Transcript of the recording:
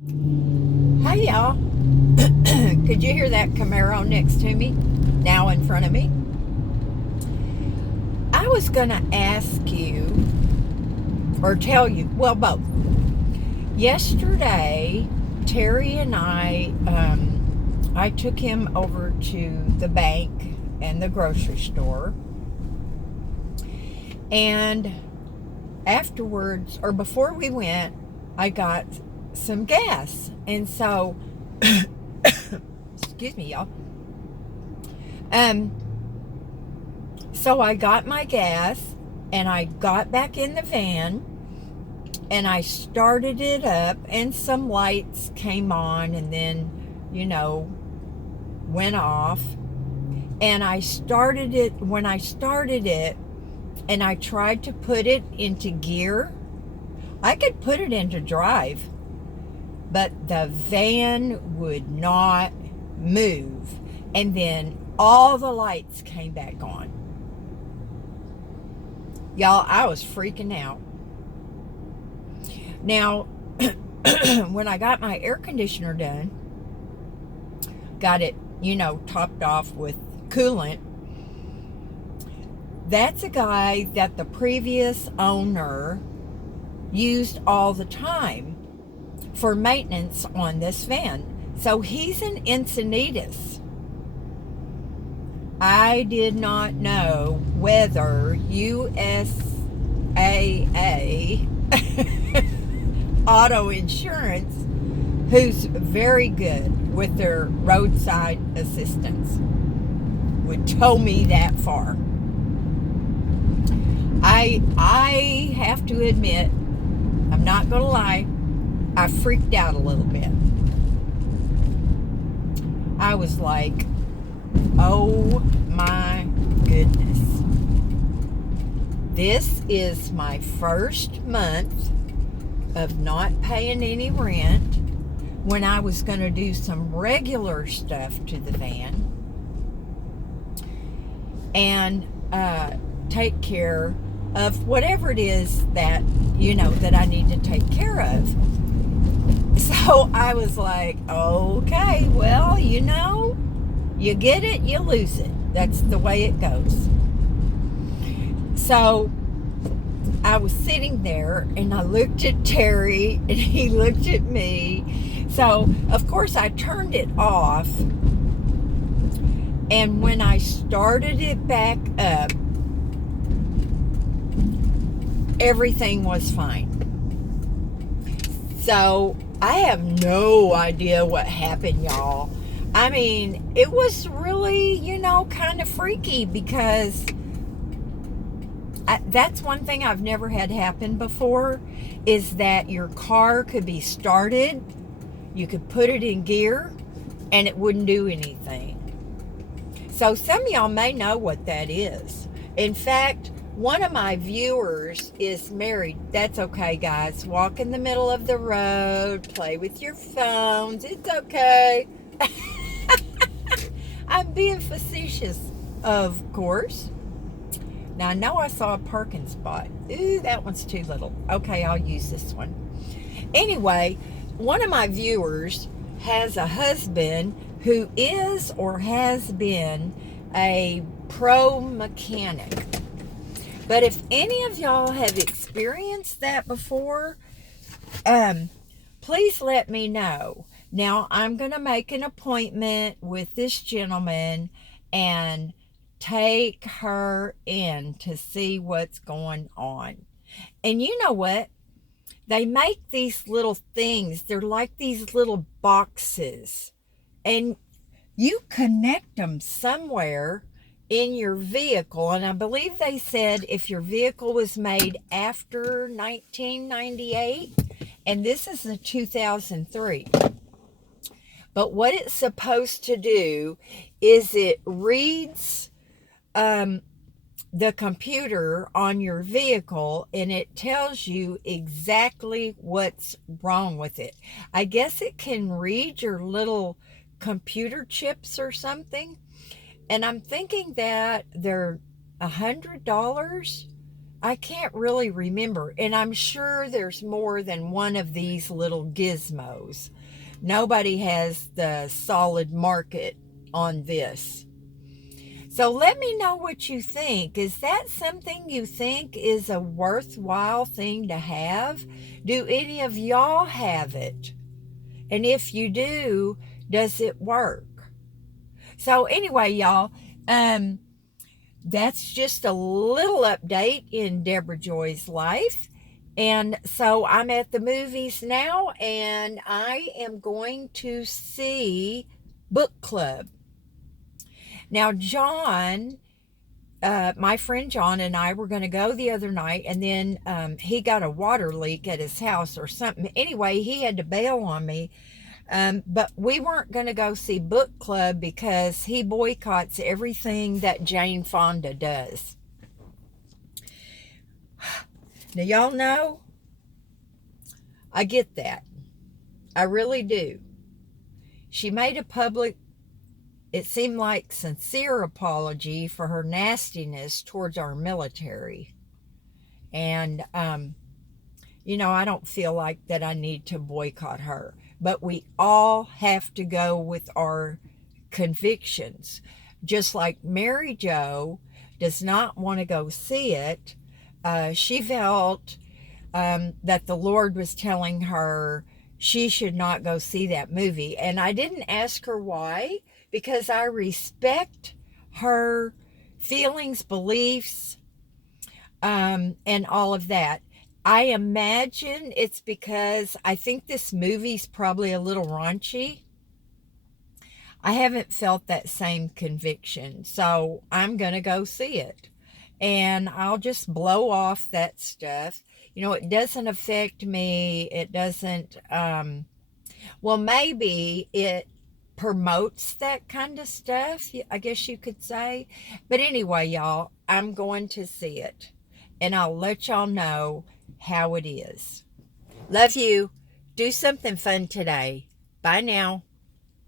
Hi, y'all. Could you hear that Camaro next to me? Now in front of me? I was going to ask you, or tell you, well, both. Yesterday, Terry and I took him over to the bank and the grocery store. And afterwards, or before we went, I got some gas. And so, excuse me, y'all. Um, So I got my gas and I got back in the van and I started it up, and some lights came on and then, went off. And I started it, when I started it and I tried to put it into gear, I could put it into drive, but the van would not move. And then all the lights came back on. Y'all, I was freaking out. Now, when I got my air conditioner done, got it, topped off with coolant, that's a guy that the previous owner used all the time for maintenance on this van. So he's in Encinitas. I did not know whether USAA auto insurance, who's very good with their roadside assistance, would tow me that far. I have to admit, I'm not gonna lie, I freaked out a little bit. I was like, oh my goodness. This is my first month of not paying any rent when I was going to do some regular stuff to the van and take care of whatever it is that, that I need to take care of. So I was like, okay, well, you get it, you lose it. That's the way it goes. So I was sitting there and I looked at Terry and he looked at me. So, of course, I turned it off. And when I started it back up, everything was fine. So, I have no idea what happened, y'all. I mean, it was really, kind of freaky because that's one thing I've never had happen before, is that your car could be started, you could put it in gear, and it wouldn't do anything. So some of y'all may know what that is. In fact, one of my viewers is married. That's okay, guys. Walk in the middle of the road, play with your phones. It's okay. I'm being facetious, of course. Now, I know I saw a parking spot. Ooh, that one's too little. Okay, I'll use this one. Anyway, one of my viewers has a husband who is or has been a pro mechanic. But if any of y'all have experienced that before, please let me know. Now, I'm going to make an appointment with this gentleman and take her in to see what's going on. And you know what? They make these little things. They're like these little boxes. And you connect them somewhere in your vehicle. And I believe they said if your vehicle was made after 1998, and this is a 2003. But what it's supposed to do is it reads the computer on your vehicle and it tells you exactly what's wrong with it. I guess it can read your little computer chips or something. And I'm thinking that they're $100 I can't really remember. And I'm sure there's more than one of these little gizmos. Nobody has the solid market on this. So let me know what you think. Is that something you think is a worthwhile thing to have? Do any of y'all have it? And if you do, does it work? So anyway, y'all, um, that's just a little update in Debrajoy's life. And so I'm at the movies now, and I am going to see Book Club. Now, John, my friend John and I were going to go the other night, and then he got a water leak at his house or something. Anyway, he had to bail on me. But we weren't going to go see Book Club because he boycotts everything that Jane Fonda does. Now, y'all know, I get that. I really do. She made a public, it seemed like sincere apology for her nastiness towards our military. And, I don't feel like that I need to boycott her. But we all have to go with our convictions. Just like Mary Jo does not want to go see it. She felt that the Lord was telling her she should not go see that movie. And I didn't ask her why, because I respect her feelings, beliefs, and all of that. I imagine it's because I think this movie's probably a little raunchy. I haven't felt that same conviction, so I'm going to go see it. And I'll just blow off that stuff. It doesn't affect me. It doesn't, well, maybe it promotes that kind of stuff, I guess you could say. But anyway, y'all, I'm going to see it. And I'll let y'all know how it is. Love you. Do something fun today. Bye now.